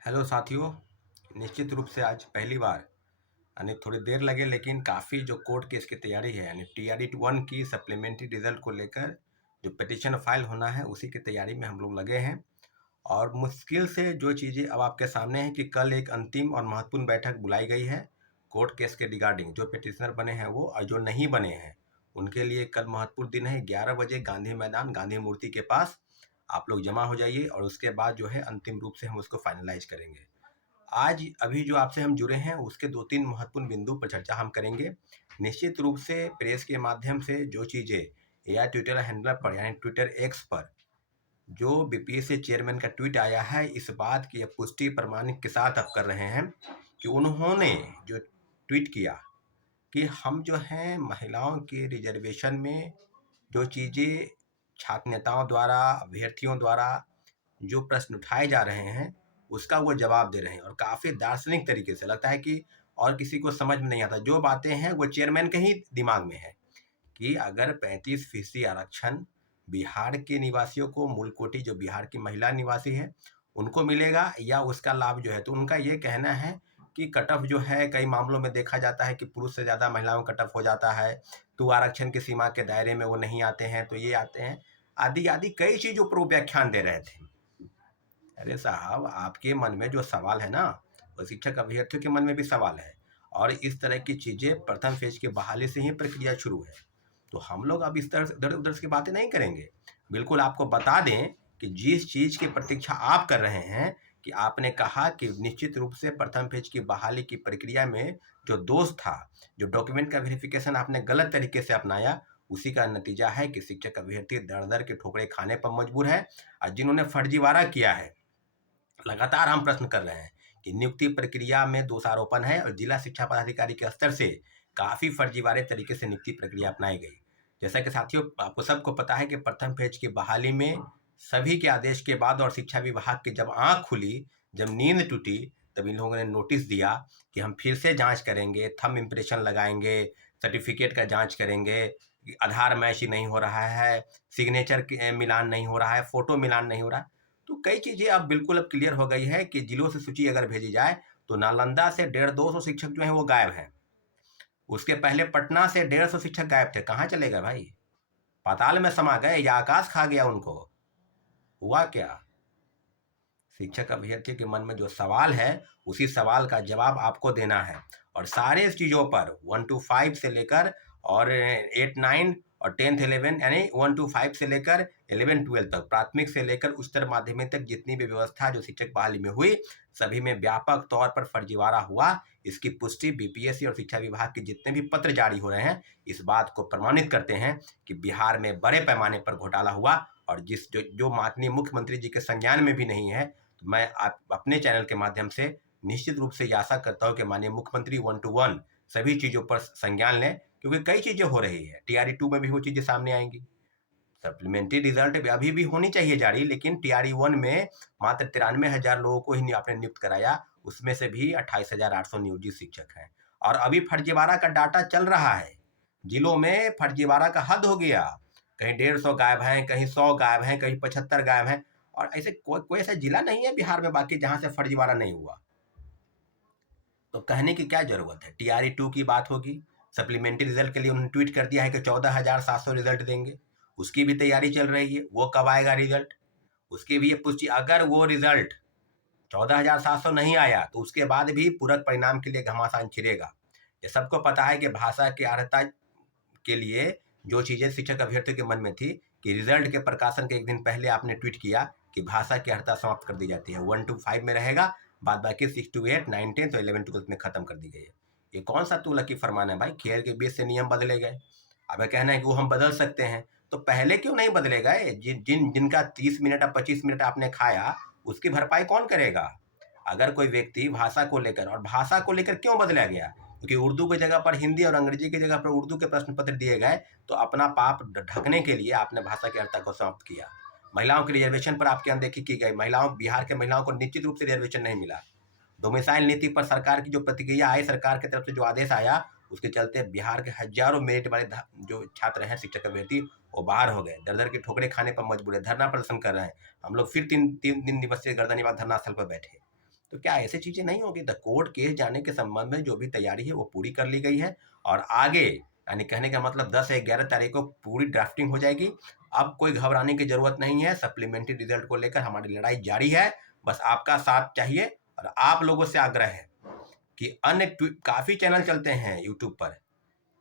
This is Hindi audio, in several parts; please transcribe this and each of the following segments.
हेलो साथियों। निश्चित रूप से आज पहली बार यानी थोड़ी देर लगे लेकिन काफ़ी जो कोर्ट केस की तैयारी है यानी TRE-1 की सप्लीमेंट्री रिजल्ट को लेकर जो पिटिशन फाइल होना है उसी की तैयारी में हम लोग लगे हैं। और मुश्किल से जो चीज़ें अब आपके सामने हैं कि कल एक अंतिम और महत्वपूर्ण बैठक बुलाई गई है कोर्ट केस के रिगार्डिंग। जो पिटिशनर बने हैं वो और जो नहीं बने हैं उनके लिए कल महत्वपूर्ण दिन है। 11 बजे गांधी मैदान गांधी मूर्ति के पास आप लोग जमा हो जाइए और उसके बाद जो है अंतिम रूप से हम उसको फाइनलाइज करेंगे। आज अभी जो आपसे हम जुड़े हैं उसके 2-3 महत्वपूर्ण बिंदु पर चर्चा हम करेंगे। निश्चित रूप से प्रेस के माध्यम से जो चीज़ें या ट्विटर हैंडलर पर यानी ट्विटर एक्स पर जो बीपीएससी चेयरमैन का ट्वीट आया है, इस बात की पुष्टि प्रमाणिक के साथ अब कर रहे हैं कि उन्होंने जो ट्वीट किया कि हम जो हैं महिलाओं के रिजर्वेशन में जो चीज़ें छात्र नेताओं द्वारा अभ्यर्थियों द्वारा जो प्रश्न उठाए जा रहे हैं उसका वो जवाब दे रहे हैं और काफ़ी दार्शनिक तरीके से लगता है कि और किसी को समझ में नहीं आता। जो बातें हैं वो चेयरमैन के ही दिमाग में है कि अगर 35% आरक्षण बिहार के निवासियों को, मूल कोटि जो बिहार की महिला निवासी है उनको मिलेगा या उसका लाभ जो है, तो उनका ये कहना है कि कट ऑफ जो है कई मामलों में देखा जाता है कि पुरुष से ज़्यादा महिलाओं का कट ऑफ हो जाता है, तो आरक्षण की सीमा के दायरे में वो नहीं आते हैं, तो ये आते हैं, आदि आदि कई चीज़ों पर वो व्याख्यान दे रहे थे। अरे साहब, आपके मन में जो सवाल है ना वो शिक्षक अभ्यर्थियों के मन में भी सवाल है। और इस तरह की चीज़ें प्रथम फेज की बहाली से ही प्रक्रिया शुरू है। तो हम लोग अब इस तरह से इधर उधर की बातें नहीं करेंगे। बिल्कुल आपको बता दें कि जिस चीज़ की प्रतीक्षा आप कर रहे हैं कि आपने कहा कि निश्चित रूप से प्रथम फेज की बहाली की प्रक्रिया में जो दोष था, जो डॉक्यूमेंट का वेरिफिकेशन आपने गलत तरीके से अपनाया, उसी का नतीजा है कि शिक्षक अभ्यर्थी दर दर के ठोकरे खाने पर मजबूर है। और जिन्होंने फर्जीवाड़ा किया है, लगातार हम प्रश्न कर रहे हैं कि नियुक्ति प्रक्रिया में दोषारोपण है और जिला शिक्षा पदाधिकारी के स्तर से काफ़ी फर्जीवाड़े तरीके से नियुक्ति प्रक्रिया अपनाई गई। जैसा कि साथियों आपको सबको पता है कि प्रथम फेज की बहाली में सभी के आदेश के बाद और शिक्षा विभाग की जब आंख खुली, जब नींद टूटी, तब इन लोगों ने नोटिस दिया कि हम फिर से जांच करेंगे, थंब इम्प्रेशन लगाएंगे, सर्टिफिकेट का जांच करेंगे, आधार मैच नहीं हो रहा है, सिग्नेचर मिलान नहीं हो रहा है, फोटो मिलान नहीं हो रहा। तो कई चीज़ें अब बिल्कुल अब क्लियर हो गई है कि जिलों से सूची अगर भेजी जाए तो नालंदा से 150-200 शिक्षक जो हैं वो गायब हैं। उसके पहले पटना से 150 शिक्षक गायब थे। कहाँ चले गए भाई? पाताल में समा गए या आकाश खा गया उनको? हुआ क्या? शिक्षक अभ्यर्थी के मन में जो सवाल है उसी सवाल का जवाब आपको देना है। और सारे चीज़ों पर 1 to 5 से लेकर और 8 9 और 10th 11 यानी 1 to 5 से लेकर 11 12 तक, प्राथमिक से लेकर उच्चतर माध्यमिक तक जितनी भी व्यवस्था जो शिक्षक बहाली में हुई, सभी में व्यापक तौर पर फर्जीवाड़ा हुआ। इसकी पुष्टि बीपीएससी और शिक्षा विभाग के जितने भी पत्र जारी हो रहे हैं इस बात को प्रमाणित करते हैं कि बिहार में बड़े पैमाने पर घोटाला हुआ। और जिस जो माननीय मुख्यमंत्री जी के संज्ञान में भी नहीं है, तो मैं आप अपने चैनल के माध्यम से निश्चित रूप से ये आशा करता हूँ कि माननीय मुख्यमंत्री 1 to 1 सभी चीज़ों पर संज्ञान लें, क्योंकि कई चीज़ें हो रही है। TRE-2 में भी वो चीज़ें सामने आएंगी। सप्लीमेंट्री रिजल्ट अभी भी होनी चाहिए जारी, लेकिन TRE-1 में मात्र 93,000 लोगों को ही आपने नियुक्त कराया, उसमें से भी 28,800 नियोजित शिक्षक हैं। और अभी फर्जीवाड़ा का डाटा चल रहा है, जिलों में फर्जीवाड़ा का हद हो गया। कहीं 150 गायब हैं, कहीं 100 गायब हैं, कहीं 75 गायब हैं। और ऐसे कोई ऐसा जिला नहीं है बिहार में बाकी जहां से फर्जीवाड़ा नहीं हुआ। तो कहने की क्या जरूरत है? TRE-2 की बात होगी, सप्लीमेंट्री रिजल्ट के लिए उन्होंने ट्वीट कर दिया है कि 14,700 रिजल्ट देंगे, उसकी भी तैयारी चल रही है। वो कब आएगा रिजल्ट, उसकी भी ये पुष्टि। अगर वो रिजल्ट 14,700 नहीं आया तो उसके बाद भी पूरक परिणाम के लिए घमासान छिड़ेगा। ये सबको पता है कि भाषा की अर्हता के लिए जो चीज़ें शिक्षक अभ्यर्थियों के मन में थी कि रिजल्ट के प्रकाशन के एक दिन पहले आपने ट्वीट किया कि भाषा की अर्हता समाप्त कर दी जाती है, 1 to 5 में रहेगा, बाद बाकी 6 to 8 9 10 तो 11 12 में खत्म कर दी गई है। ये कौन सा तुगलकी फरमान है भाई? खेल के बीच से नियम बदले गए। अब कहना है कि वो हम बदल सकते हैं, तो पहले क्यों नहीं बदले गए? जिनका 30 मिनट या 25 मिनट आपने खाया उसकी भरपाई कौन करेगा? अगर कोई व्यक्ति भाषा को लेकर, और भाषा को लेकर क्यों बदला गया? क्योंकि उर्दू की जगह पर हिंदी और अंग्रेजी की जगह पर उर्दू के प्रश्न पत्र दिए गए, तो अपना पाप ढकने के लिए आपने भाषा की अर्हता को समाप्त किया। महिलाओं के रिजर्वेशन पर आपकी अनदेखी की गई। बिहार के महिलाओं को निश्चित रूप से रिजर्वेशन नहीं मिला। डोमिसाइल नीति पर सरकार की जो प्रतिक्रिया आई, सरकार की तरफ से जो आदेश आया, उसके चलते बिहार के हजारों मेरिट वाले जो छात्र हैं, शिक्षक अभ्यर्थी, वो बाहर हो गए, दर दर के ठोकरे खाने पर मजबूर है, धरना प्रदर्शन कर रहे हैं। हम लोग फिर तीन तीन दिन दिवसीय गर्दनीबाग धरना स्थल पर बैठे। तो क्या ऐसी चीज़ें नहीं होगी? द कोर्ट केस जाने के संबंध में जो भी तैयारी है वो पूरी कर ली गई है और आगे यानी कहने का मतलब 10 या 11 तारीख को पूरी ड्राफ्टिंग हो जाएगी। अब कोई घबराने की जरूरत नहीं है। सप्लीमेंट्री रिजल्ट को लेकर हमारी लड़ाई जारी है। बस आपका साथ चाहिए और आप लोगों से आग्रह है कि अन्य काफ़ी चैनल चलते हैं यूट्यूब पर।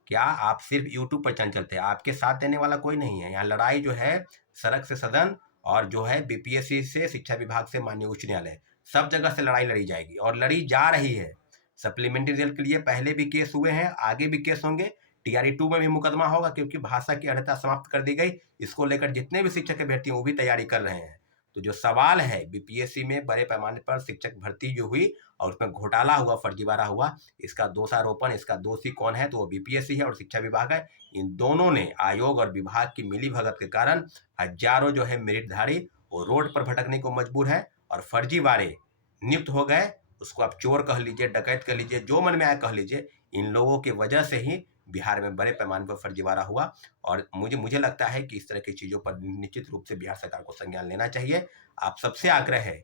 क्या आप सिर्फ यूट्यूब पर चैनल चलते हैं? आपके साथ देने वाला कोई नहीं है। यहाँ लड़ाई जो है सड़क से सदन और जो है बीपीएससी से शिक्षा विभाग से माननीय उच्च न्यायालय, सब जगह से लड़ाई लड़ी जाएगी और लड़ी जा रही है। सप्लीमेंट्री रिजल्ट के लिए पहले भी केस हुए हैं, आगे भी केस होंगे। टीआरई 2 में भी मुकदमा होगा क्योंकि भाषा की अर्हता समाप्त कर दी गई। इसको लेकर जितने भी शिक्षक अभ्यर्थी वो भी तैयारी कर रहे हैं। तो जो सवाल है बीपीएससी में बड़े पैमाने पर शिक्षक भर्ती जो हुई और उसमें घोटाला हुआ, फर्जीवाड़ा हुआ, इसका दोषारोपण, इसका दोषी कौन है? तो वो बीपीएससी है और शिक्षा विभाग है। इन दोनों ने आयोग और विभाग की मिलीभगत के कारण हजारों जो है मेरिटधारी वो रोड पर भटकने को मजबूर है और फर्जीवाड़े नियुक्त हो गए। उसको आप चोर कह लीजिए, डकैत कह लीजिए, जो मन में आए कह लीजिए। इन लोगों की वजह से ही बिहार में बड़े पैमाने पर फर्जीवाड़ा हुआ और मुझे लगता है कि इस तरह की चीज़ों पर निश्चित रूप से बिहार सरकार को संज्ञान लेना चाहिए। आप सबसे आग्रह है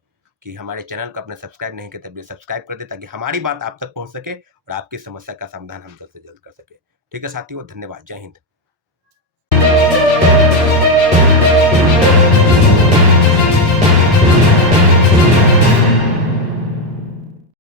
कि हमारे चैनल को अपने सब्सक्राइब नहीं करते, सब्सक्राइब कर दे ताकि हमारी बात आप तक पहुंच सके और आपकी समस्या का समाधान हम जल्द से जल्द कर सके। ठीक है साथियों, धन्यवाद। जय हिंद।